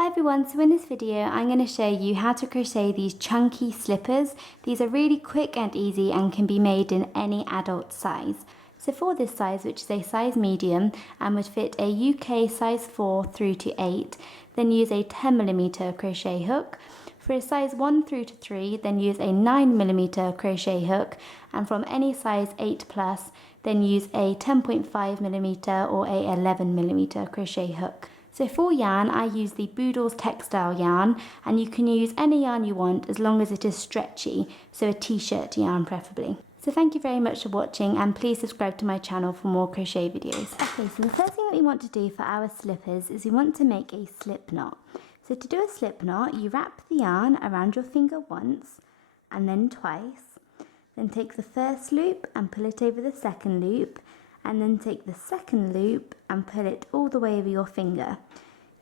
Hi everyone, so in this video I'm going to show you how to crochet these chunky slippers. These are really quick and easy and can be made in any adult size. So for this size, which is a size medium and would fit a UK size 4 through to 8, then use a 10mm crochet hook. For a size 1 through to 3, then use a 9mm crochet hook, and from any size 8 plus, then use a 10.5mm or a 11mm crochet hook. So for yarn, I use the Boodles Textile yarn, and you can use any yarn you want as long as it is stretchy, so a t-shirt yarn preferably. So thank you very much for watching, and please subscribe to my channel for more crochet videos. Okay, so the first thing that we want to do for our slippers is we want to make a slip knot. So to do a slip knot, you wrap the yarn around your finger once and then twice. Then take the first loop and pull it over the second loop, and then take the second loop and pull it all the way over your finger.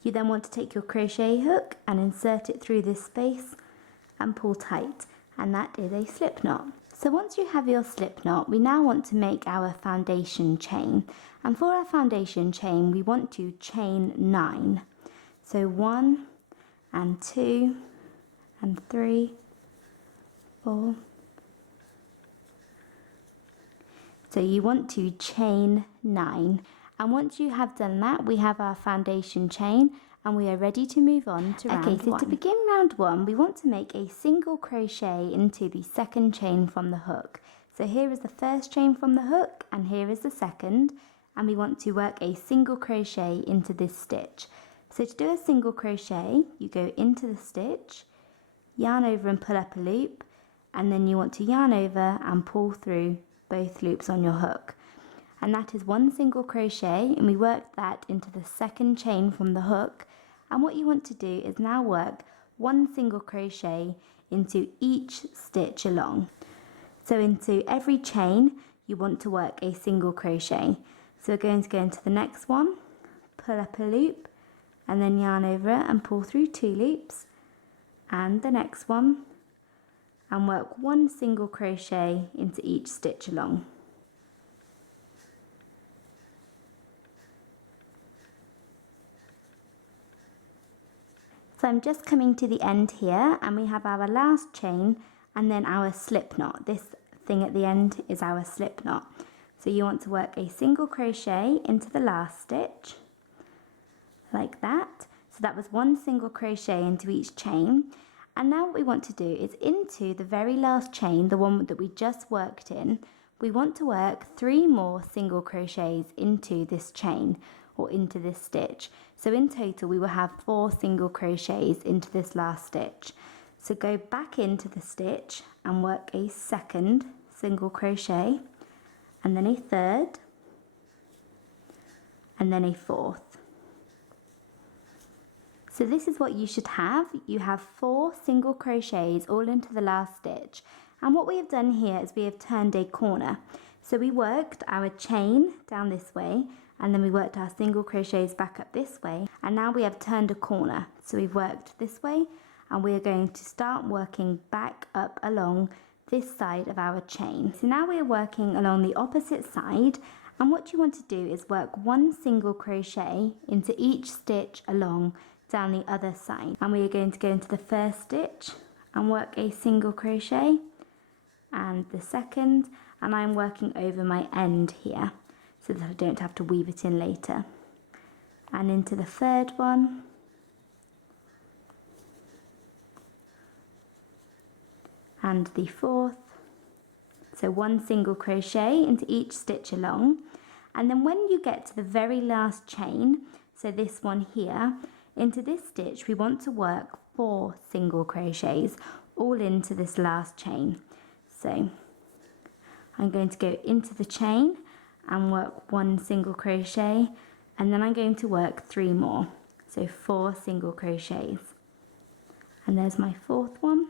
You then want to take your crochet hook and insert it through this space and pull tight, and that is a slip knot. So once you have your slip knot, we now want to make our foundation chain. And for our foundation chain, we want to chain 9. So 1 and 2 and 3, 4. So you want to chain 9, and once you have done that, we have our foundation chain and we are ready to move on to round 1. Okay, so to begin round 1, we want to make a single crochet into the second chain from the hook. So here is the first chain from the hook and here is the second, and we want to work a single crochet into this stitch. So to do a single crochet, you go into the stitch, yarn over and pull up a loop, and then you want to yarn over and pull through both loops on your hook, and that is one single crochet, and we work that into the second chain from the hook. And what you want to do is now work one single crochet into each stitch along. So into every chain you want to work a single crochet. So we're going to go into the next one, pull up a loop, and then yarn over it and pull through 2 loops, and the next one, and work one single crochet into each stitch along. So I'm just coming to the end here, and we have our last chain and then our slip knot. This thing at the end is our slip knot. So you want to work a single crochet into the last stitch, like that. So that was one single crochet into each chain. And now what we want to do is into the very last chain, the one that we just worked in, we want to work 3 more single crochets into this chain or into this stitch. So in total we will have 4 single crochets into this last stitch. So go back into the stitch and work a second single crochet, and then a third, and then a fourth. So this is what you should have. You have 4 single crochets all into the last stitch. And what we have done here is we have turned a corner. So we worked our chain down this way, and then we worked our single crochets back up this way. And now we have turned a corner. So we've worked this way, and we are going to start working back up along this side of our chain. So now we are working along the opposite side. And what you want to do is work one single crochet into each stitch along down the other side, and we are going to go into the first stitch and work a single crochet, and the second, and I'm working over my end here so that I don't have to weave it in later, and into the third one, and the fourth. So one single crochet into each stitch along, and then when you get to the very last chain, so this one here, into this stitch we want to work 4 single crochets all into this last chain. So I'm going to go into the chain and work 1 single crochet, and then I'm going to work 3 more, so 4 single crochets, and there's my 4th one.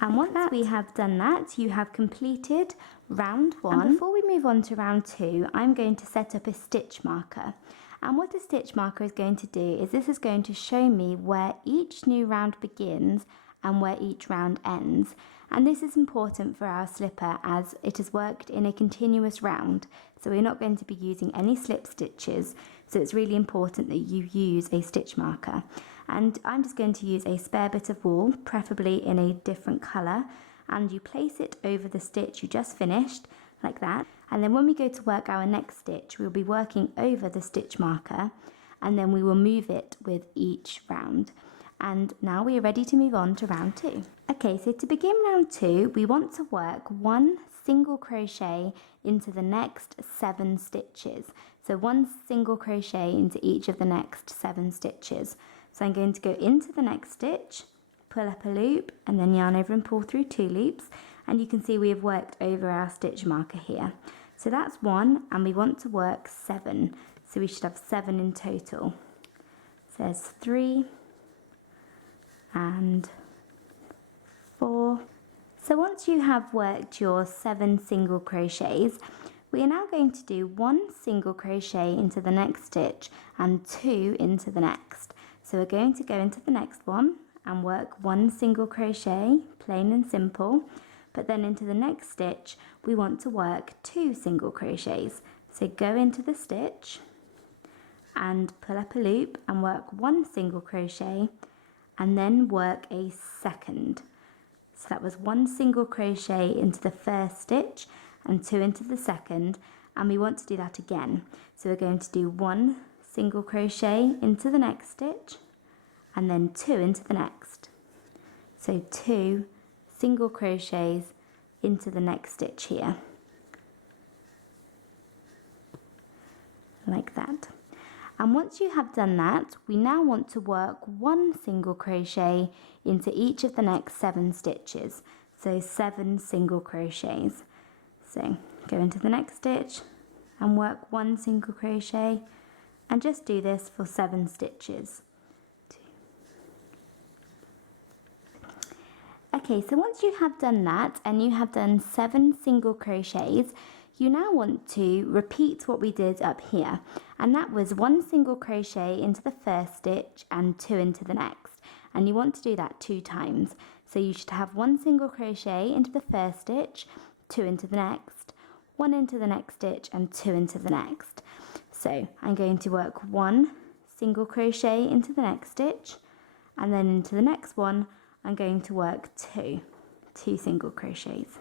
And once we have done that, you have completed round 1. And before we move on to round 2, I'm going to set up a stitch marker. And what a stitch marker is going to do is this is going to show me where each new round begins and where each round ends. And this is important for our slipper as it is worked in a continuous round. So we're not going to be using any slip stitches. So it's really important that you use a stitch marker. And I'm just going to use a spare bit of wool, preferably in a different colour, and you place it over the stitch you just finished, like that. And then when we go to work our next stitch, we'll be working over the stitch marker, and then we will move it with each round. And now we are ready to move on to round 2. Okay, so to begin round 2, we want to work 1 single crochet into the next 7 stitches. So 1 single crochet into each of the next 7 stitches. So I'm going to go into the next stitch, pull up a loop, and then yarn over and pull through 2 loops. And you can see we have worked over our stitch marker here. So that's 1, and we want to work 7. So we should have 7 in total. So there's 3 and 4. So once you have worked your 7 single crochets, we are now going to do 1 single crochet into the next stitch and 2 into the next. So we're going to go into the next one and work 1 single crochet, plain and simple, but then into the next stitch we want to work 2 single crochets. So go into the stitch and pull up a loop and work 1 single crochet, and then work a second. So that was 1 single crochet into the first stitch and 2 into the second, and we want to do that again. So we're going to do 1 single crochet into the next stitch and then 2 into the next. So 2 single crochets into the next stitch here, like that. And once you have done that, we now want to work 1 single crochet into each of the next 7 stitches. So 7 single crochets. So go into the next stitch and work 1 single crochet, and just do this for 7 stitches. Okay, so once you have done that and you have done 7 single crochets, you now want to repeat what we did up here, and that was 1 single crochet into the first stitch and 2 into the next, and you want to do that 2 times. So you should have 1 single crochet into the first stitch, 2 into the next, 1 into the next stitch and 2 into the next. So I'm going to work 1 single crochet into the next stitch, and then into the next one I'm going to work 2 single crochets,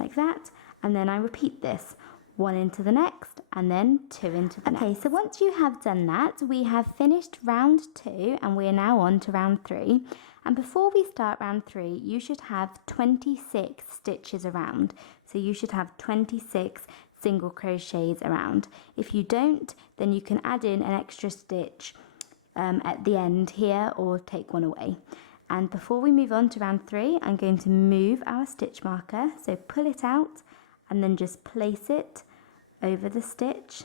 like that. And then I repeat this, 1 into the next and then 2 into the next. Okay, so once you have done that, we have finished round 2 and we are now on to round 3. And before we start round 3, you should have 26 stitches around. So you should have 26 single crochets around. If you don't, then you can add in an extra stitch at the end here or take one away. And before we move on to round 3, I'm going to move our stitch marker. So pull it out and then just place it over the stitch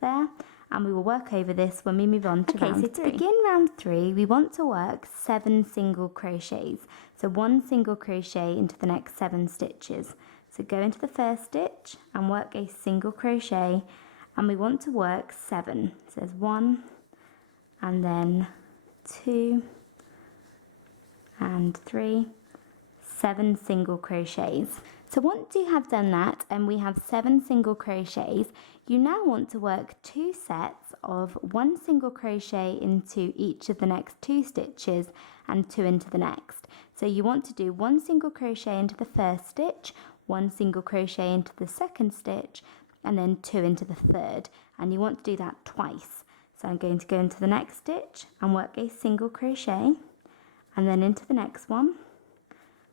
there, and we will work over this when we move on to round 3. So to begin round 3, we want to work 7 single crochets. So 1 single crochet into the next 7 stitches. So go into the first stitch and work a single crochet, and we want to work 7. So there's 1 and then 2 and 3, 7 single crochets. So once you have done that and we have 7 single crochets, you now want to work 2 sets of 1 single crochet into each of the next 2 stitches and 2 into the next. So you want to do 1 single crochet into the first stitch, 1 single crochet into the second stitch, and then 2 into the third. And you want to do that twice. So I'm going to go into the next stitch and work a single crochet, and then into the next one,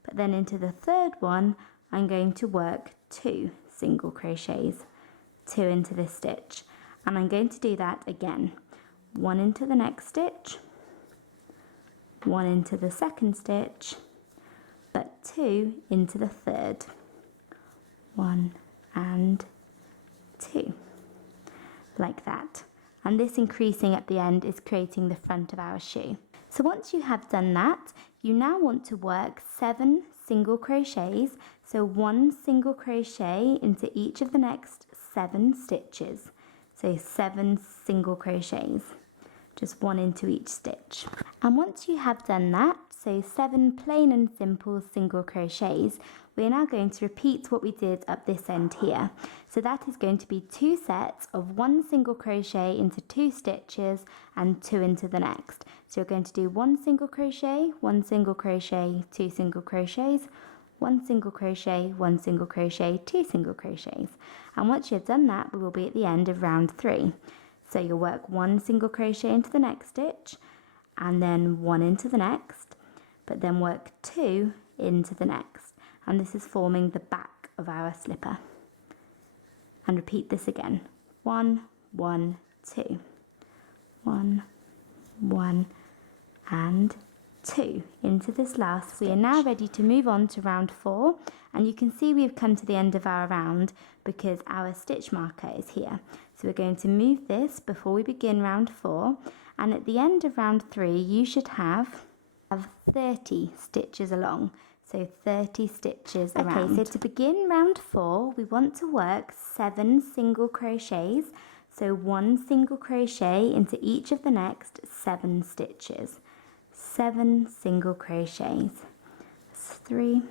but then into the third one I'm going to work 2 single crochets, 2 into this stitch, and I'm going to do that again, 1 into the next stitch, 1 into the second stitch, but 2 into the third, 1 and 2, like that. And this increasing at the end is creating the front of our shoe. So once you have done that, you now want to work 7 single crochets, so 1 single crochet into each of the next 7 stitches. So 7 single crochets, just 1 into each stitch. And once you have done that, so 7 plain and simple single crochets, we're now going to repeat what we did up this end here. So that is going to be 2 sets of 1 single crochet into 2 stitches and 2 into the next. So you're going to do 1 single crochet, 1 single crochet, 2 single crochets, 1 single crochet, 1 single crochet, 2 single crochets. And once you've done that, we will be at the end of round 3. So you'll work 1 single crochet into the next stitch and then 1 into the next, but then work 2 into the next. And this is forming the back of our slipper. And repeat this again. 1, 1, 2. 1, 1, and 2 into this last stitch. We are now ready to move on to round 4, and you can see we've come to the end of our round because our stitch marker is here. So we're going to move this before we begin round 4, and at the end of round 3 you should have 30 stitches along. So 30 stitches around. Okay, so to begin round 4, we want to work 7 single crochets. So 1 single crochet into each of the next 7 stitches. 7 single crochets. That's 3.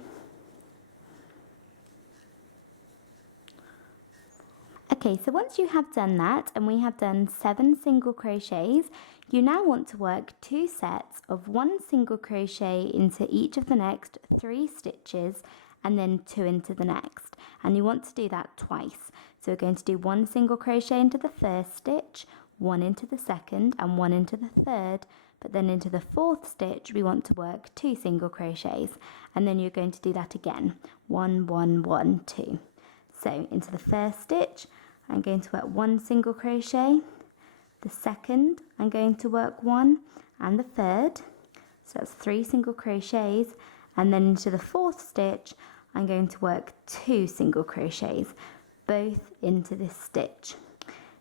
Okay, so once you have done that, and we have done 7 single crochets, you now want to work 2 sets of 1 single crochet into each of the next 3 stitches and then 2 into the next. And you want to do that twice. So we're going to do 1 single crochet into the first stitch, 1 into the second and 1 into the third, but then into the 4th stitch we want to work 2 single crochets, and then you're going to do that again. 1, 1, 1, 2. So into the first stitch I'm going to work 1 single crochet, the second I'm going to work 1, and the third, so that's 3 single crochets, and then into the 4th stitch I'm going to work 2 single crochets, both into this stitch.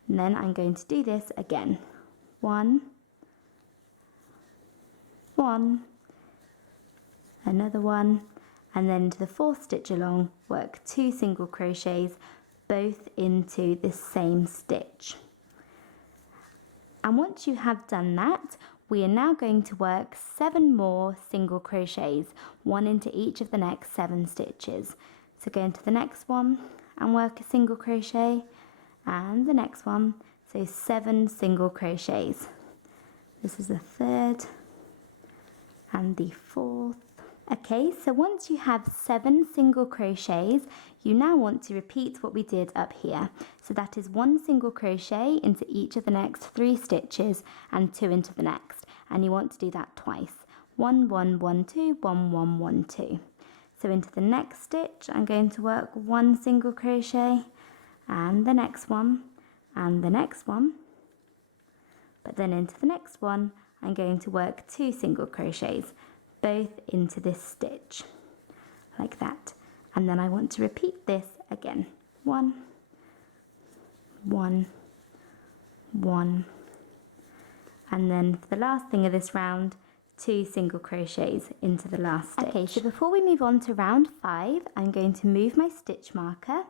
And then I'm going to do this again. 1, 1, another 1, and then into the 4th stitch along work 2 single crochets, both into this same stitch. And once you have done that, we are now going to work 7 more single crochets, 1 into each of the next 7 stitches. So go into the next one and work a single crochet, and the next one, so 7 single crochets. This is the 3rd and the 4th. Okay, so once you have 7 single crochets, you now want to repeat what we did up here. So that is 1 single crochet into each of the next 3 stitches and 2 into the next. And you want to do that twice. 1, 1, 1, 2, 1, 1, 1, 2. So into the next stitch, I'm going to work 1 single crochet, and the next one, and the next one. But then into the next one, I'm going to work 2 single crochets, both into this stitch, like that. And then I want to repeat this again. 1, 1, 1, and then for the last thing of this round, 2 single crochets into the last stitch. Okay, so before we move on to round 5, I'm going to move my stitch marker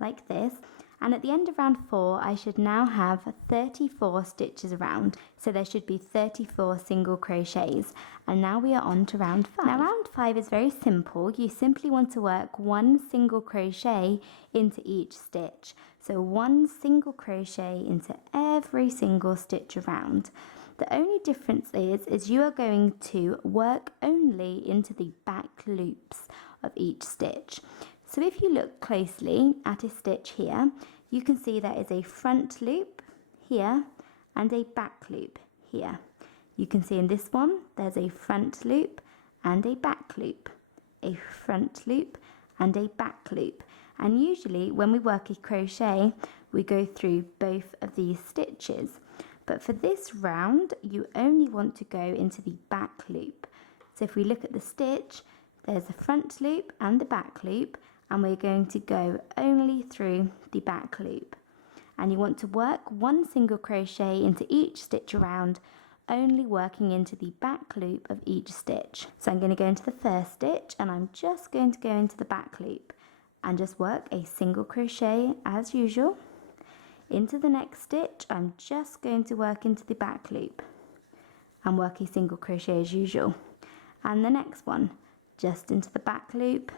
like this, and at the end of round 4 I should now have 34 stitches around, so there should be 34 single crochets. And now we are on to round 5. Now round 5 is very simple. You simply want to work 1 single crochet into each stitch, so 1 single crochet into every single stitch around. The only difference is you are going to work only into the back loops of each stitch. So if you look closely at a stitch here, you can see there is a front loop here and a back loop here. You can see in this one there's a front loop and a back loop, a front loop and a back loop. And usually when we work a crochet, we go through both of these stitches. But for this round, you only want to go into the back loop. So if we look at the stitch, there's the front loop and the back loop, and we're going to go only through the back loop. And you want to work 1 single crochet into each stitch around, only working into the back loop of each stitch. So I'm going to go into the first stitch, and I'm just going to go into the back loop and just work a single crochet as usual. Into the next stitch, I'm just going to work into the back loop and work a single crochet as usual. And the next one, just into the back loop,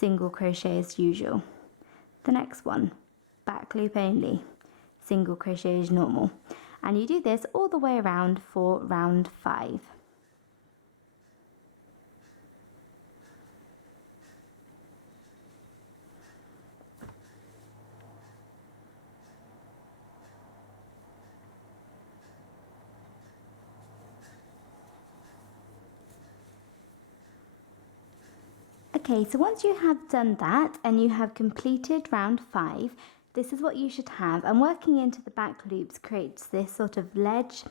single crochet as usual. The next one, back loop only, single crochet as normal. And you do this all the way around for round 5. Okay, so once you have done that and you have completed round 5, this is what you should have. And working into the back loops creates this sort of ledge,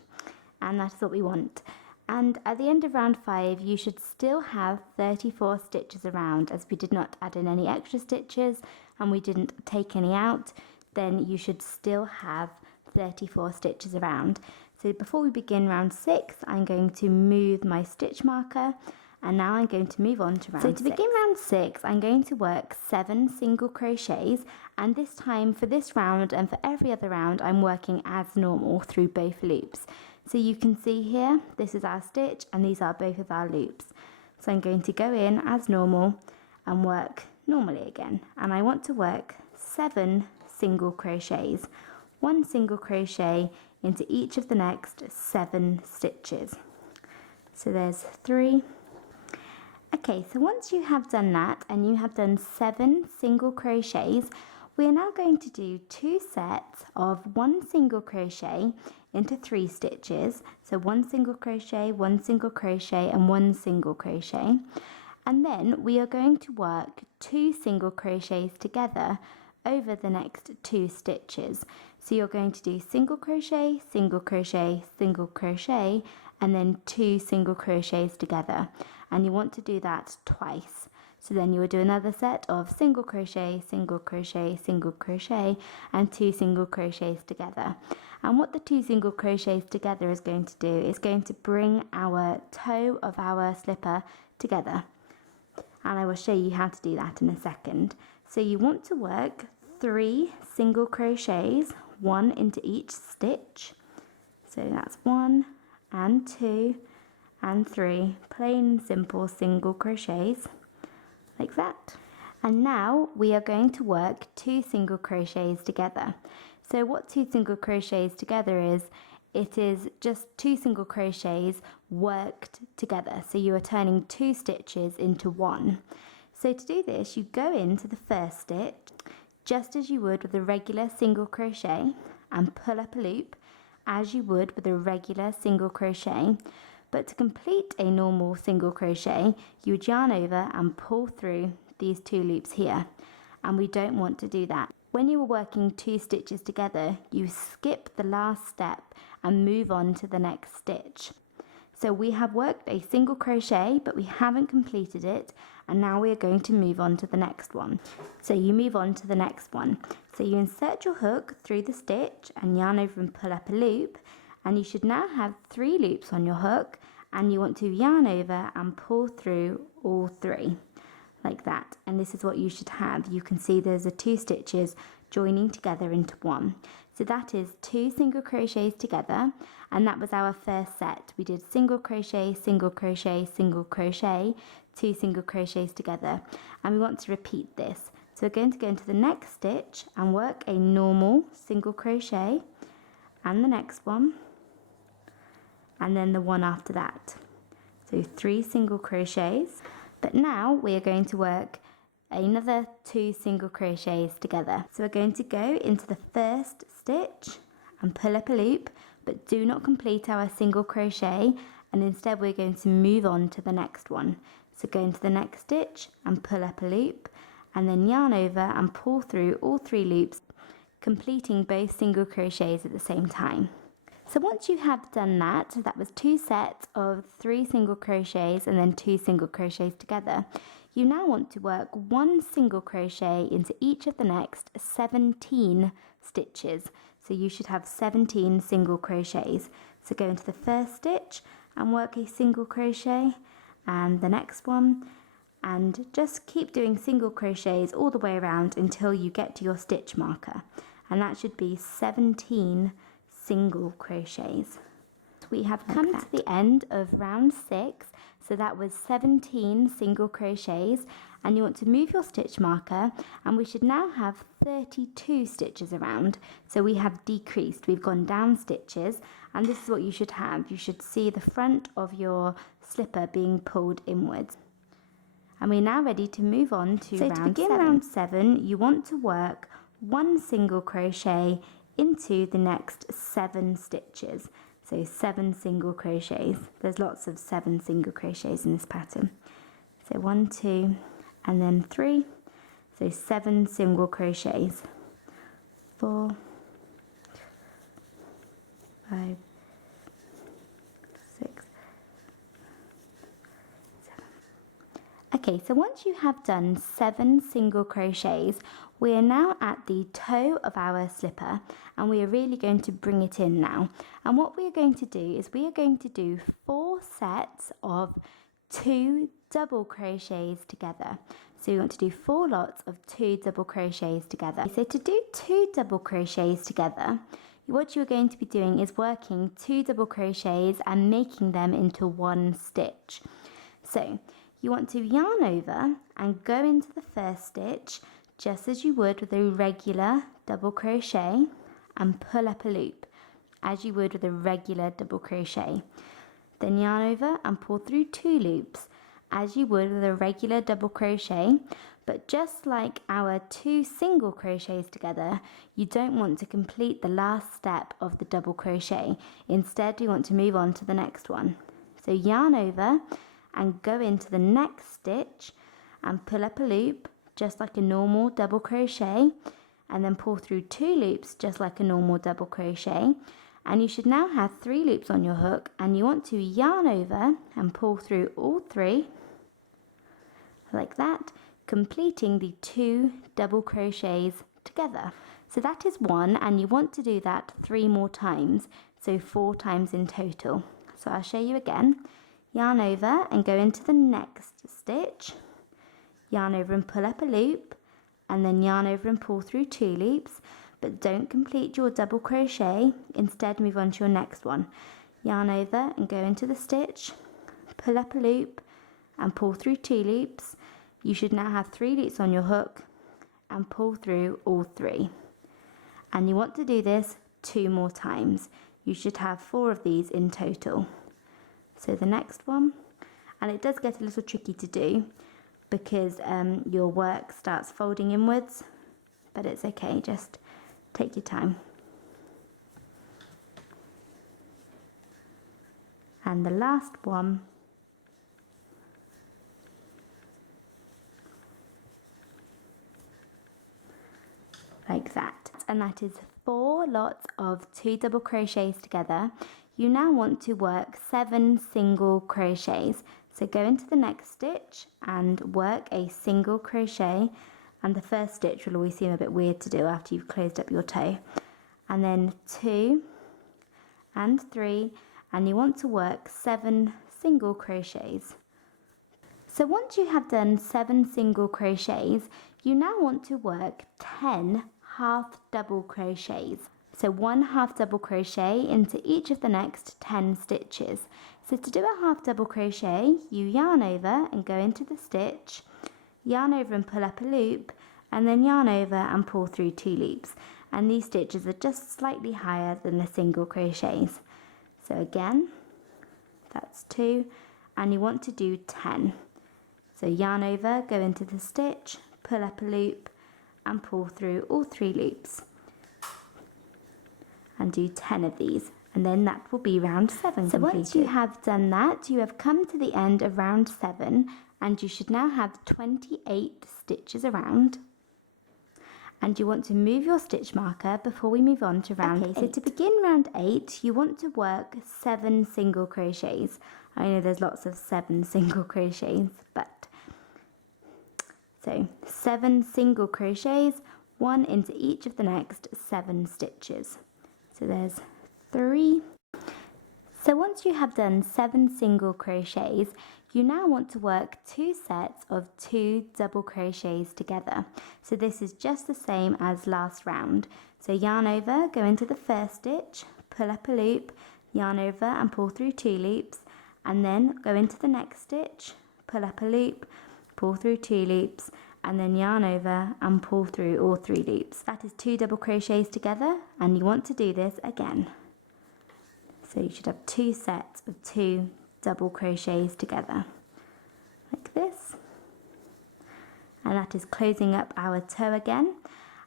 and that is what we want. And at the end of round 5, you should still have 34 stitches around, as we did not add in any extra stitches and we didn't take any out. Then you should still have 34 stitches around. So before we begin round 6, I'm going to move my stitch marker. And now I'm going to move on to round 6. So to begin round 6, I'm going to work 7 single crochets, and this time for this round and for every other round, I'm working as normal through both loops. So you can see here, this is our stitch and these are both of our loops. So I'm going to go in as normal and work normally again. And I want to work 7 single crochets, 1 single crochet into each of the next 7 stitches. So there's 3. Okay, so once you have done that and you have done 7 single crochets, we are now going to do 2 sets of 1 single crochet into 3 stitches. So 1 single crochet, 1 single crochet and 1 single crochet. And then we are going to work 2 single crochets together over the next 2 stitches. So you're going to do single crochet, single crochet, single crochet, and then 2 single crochets together. And you want to do that twice. So then you will do another set of single crochet, single crochet, single crochet, and 2 single crochets together. And what the 2 single crochets together is going to do is going to bring our toe of our slipper together. And I will show you how to do that in a second. So you want to work 3 single crochets, 1 into each stitch. So that's 1 and 2 and 3 plain simple single crochets like that. And now we are going to work 2 single crochets together. So what 2 single crochets together is, it is just 2 single crochets worked together. So you are turning 2 stitches into 1. So to do this, you go into the first stitch just as you would with a regular single crochet and pull up a loop as you would with a regular single crochet. But to complete a normal single crochet, you would yarn over and pull through these 2 loops here. And we don't want to do that. When you are working 2 stitches together, you skip the last step and move on to the next stitch. So we have worked a single crochet, but we haven't completed it. And now we are going to move on to the next one. So you move on to the next one. So you insert your hook through the stitch and yarn over and pull up a loop. And you should now have 3 loops on your hook, and you want to yarn over and pull through all 3 like that. And this is what you should have. You can see there's 2 stitches joining together into 1. So that is 2 single crochets together, and that was our first set. We did single crochet, single crochet, single crochet, 2 single crochets together, and we want to repeat this. So we're going to go into the next stitch and work a normal single crochet and the next one, and then the one after that. So 3 single crochets. But now we are going to work another 2 single crochets together. So we're going to go into the first stitch and pull up a loop, but do not complete our single crochet, and instead we're going to move on to the next one. So go into the next stitch and pull up a loop, and then yarn over and pull through all 3 loops, completing both single crochets at the same time. So once you have done that, that was 2 sets of 3 single crochets and then 2 single crochets together, you now want to work 1 single crochet into each of the next 17 stitches. So you should have 17 single crochets. So go into the first stitch and work a single crochet, and the next one, and just keep doing single crochets all the way around until you get to your stitch marker, and that should be 17 single crochets. we have come to the end of round 6. So that was 17 single crochets, and you want to move your stitch marker, and we should now have 32 stitches around. So we have decreased, we've gone down stitches, and this is what you should have. You should see the front of your slipper being pulled inwards. And we're now ready to move on to round 7. So to begin round 7, you want to work 1 single crochet into the next 7 stitches. So 7 single crochets. There's lots of 7 single crochets in this pattern. So 1, 2, and then 3. So 7 single crochets. 4, 5, 6, 7. Okay, so once you have done 7 single crochets, we are now at the toe of our slipper, and we are really going to bring it in now. And what we are going to do is we are going to do 4 sets of 2 double crochets together. So you want to do 4 lots of 2 double crochets together. So to do 2 double crochets together, what you're going to be doing is working 2 double crochets and making them into 1 stitch. So you want to yarn over and go into the first stitch just as you would with a regular double crochet, and pull up a loop as you would with a regular double crochet. Then yarn over and pull through 2 loops as you would with a regular double crochet, but just like our 2 single crochets together, you don't want to complete the last step of the double crochet. Instead, you want to move on to the next one. So yarn over and go into the next stitch and pull up a loop just like a normal double crochet, and then pull through 2 loops just like a normal double crochet. And you should now have 3 loops on your hook, and you want to yarn over and pull through all 3 like that, completing the 2 double crochets together. So that is 1, and you want to do that 3 more times, so 4 times in total. So I'll show you again. Yarn over and go into the next stitch, yarn over and pull up a loop, and then yarn over and pull through 2 loops, but don't complete your double crochet. Instead, move on to your next one. Yarn over and go into the stitch, pull up a loop and pull through 2 loops. You should now have 3 loops on your hook and pull through all 3. And you want to do this 2 more times. You should have 4 of these in total. So the next one, and it does get a little tricky to do because your work starts folding inwards, but it's okay, just take your time. And the last one, like that. And that is 4 lots of 2 double crochets together. You now want to work 7 single crochets. So go into the next stitch and work a single crochet, and the first stitch will always seem a bit weird to do after you've closed up your toe. And then 2 and 3, and you want to work 7 single crochets. So once you have done 7 single crochets, you now want to work 10 half double crochets. So 1 half double crochet into each of the next 10 stitches. So to do a half double crochet, you yarn over and go into the stitch, yarn over and pull up a loop, and then yarn over and pull through 2 loops. And these stitches are just slightly higher than the single crochets. So again, that's 2, and you want to do 10. So yarn over, go into the stitch, pull up a loop, and pull through all 3 loops. And do 10 of these, and then that will be round 7 completed. So once you have done that, you have come to the end of round 7, and you should now have 28 stitches around. And you want to move your stitch marker before we move on to round 8. So to begin round 8, you want to work 7 single crochets. I know there's lots of 7 single crochets, but so 7 single crochets, 1 into each of the next 7 stitches. So there's 3. So once you have done 7 single crochets, you now want to work 2 sets of 2 double crochets together. So this is just the same as last round. So yarn over, go into the first stitch, pull up a loop, yarn over and pull through 2 loops, and then go into the next stitch, pull up a loop, pull through 2 loops, and then yarn over and pull through all 3 loops. That is 2 double crochets together, and you want to do this again. So you should have 2 sets of 2 double crochets together, like this. And that is closing up our toe again.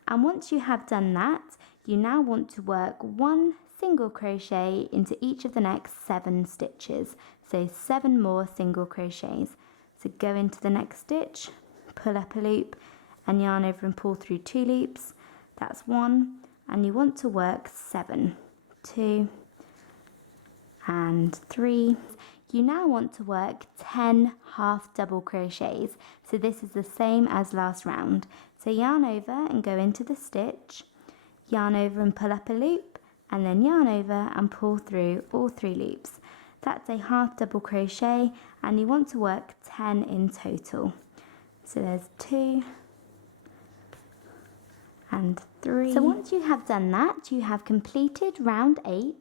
And once you have done that, you now want to work 1 single crochet into each of the next 7 stitches. So 7 more single crochets. So go into the next stitch, pull up a loop, and yarn over and pull through 2 loops. That's 1, and you want to work 7, 2, and 3. You now want to work 10 half double crochets. So this is the same as last round. So yarn over and go into the stitch, yarn over and pull up a loop, and then yarn over and pull through all 3 loops. That's a half double crochet, and you want to work 10 in total. So there's 2 and 3. So once you have done that, you have completed round 8.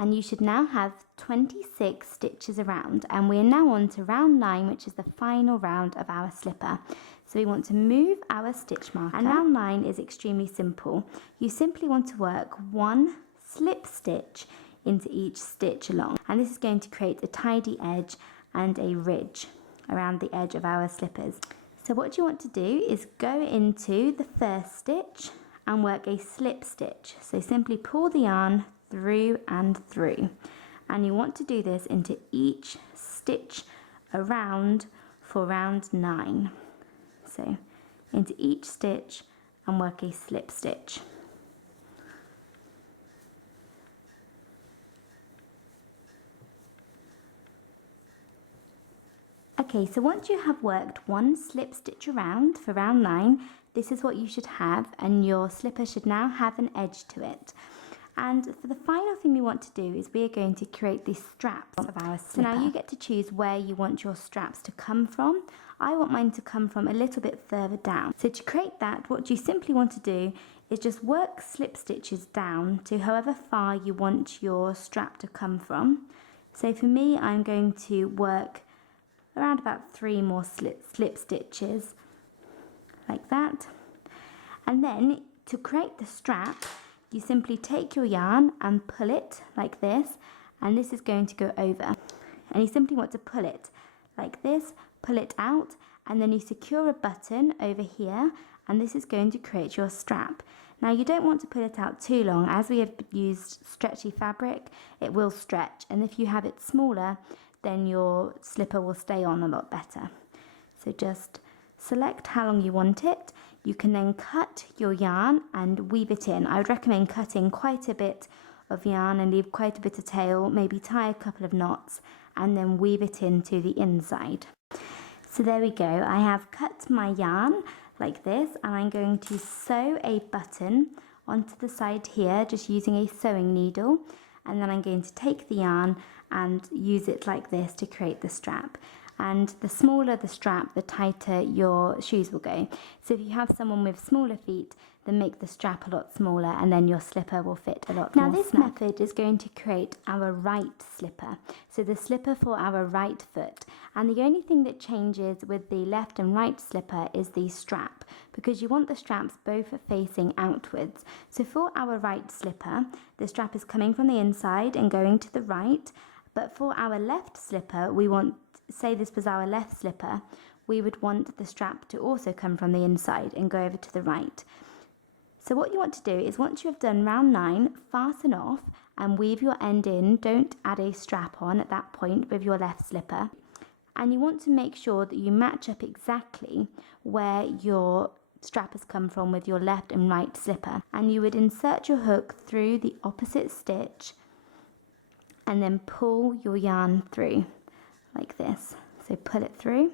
And you should now have 26 stitches around, and we're now on to round 9, which is the final round of our slipper. So we want to move our stitch marker, and round 9 is extremely simple. You simply want to work 1 slip stitch into each stitch along, and this is going to create a tidy edge and a ridge around the edge of our slippers. So what you want to do is go into the first stitch and work a slip stitch. So simply pull the yarn through and through, and you want to do this into each stitch around for round 9. So into each stitch and work a slip stitch. Okay, so once you have worked 1 slip stitch around for round 9, this is what you should have, and your slipper should now have an edge to it. And for the final thing we want to do is we are going to create the straps of our slipper. So now you get to choose where you want your straps to come from. I want mine to come from a little bit further down. So to create that, what you simply want to do is just work slip stitches down to however far you want your strap to come from. So for me, I'm going to work around about 3 more slip stitches, like that. And then to create the strap, you simply take your yarn and pull it like this, and this is going to go over. And you simply want to pull it like this, pull it out, and then you secure a button over here, and this is going to create your strap. Now you don't want to pull it out too long, as we have used stretchy fabric, it will stretch, and if you have it smaller, then your slipper will stay on a lot better. So just select how long you want it. You can then cut your yarn and weave it in. I would recommend cutting quite a bit of yarn and leave quite a bit of tail, maybe tie a couple of knots, and then weave it into the inside. So there we go, I have cut my yarn like this, and I'm going to sew a button onto the side here, just using a sewing needle, and then I'm going to take the yarn and use it like this to create the strap. And the smaller the strap, the tighter your shoes will go. So if you have someone with smaller feet, then make the strap a lot smaller, and then your slipper will fit a lot more. Now this method is going to create our right slipper, so the slipper for our right foot. And the only thing that changes with the left and right slipper is the strap, because you want the straps both facing outwards. So for our right slipper, the strap is coming from the inside and going to the right, but for our left slipper, we want, say this was our left slipper, we would want the strap to also come from the inside and go over to the right. So what you want to do is, once you have done round 9, fasten off and weave your end in. Don't add a strap on at that point with your left slipper. And you want to make sure that you match up exactly where your strap has come from with your left and right slipper. And you would insert your hook through the opposite stitch and then pull your yarn through like this. So pull it through,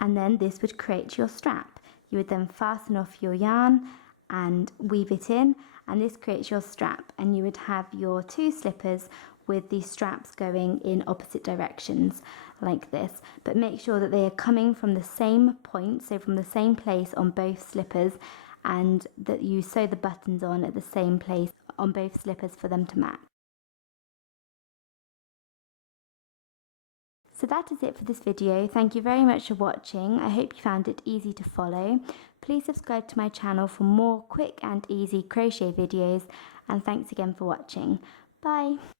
and then this would create your strap. You would then fasten off your yarn and weave it in, and this creates your strap, and you would have your 2 slippers with the straps going in opposite directions like this. But make sure that they are coming from the same point, so from the same place on both slippers, and that you sew the buttons on at the same place on both slippers for them to match. So that is it for this video. Thank you very much for watching. I hope you found it easy to follow. Please subscribe to my channel for more quick and easy crochet videos, and thanks again for watching. Bye!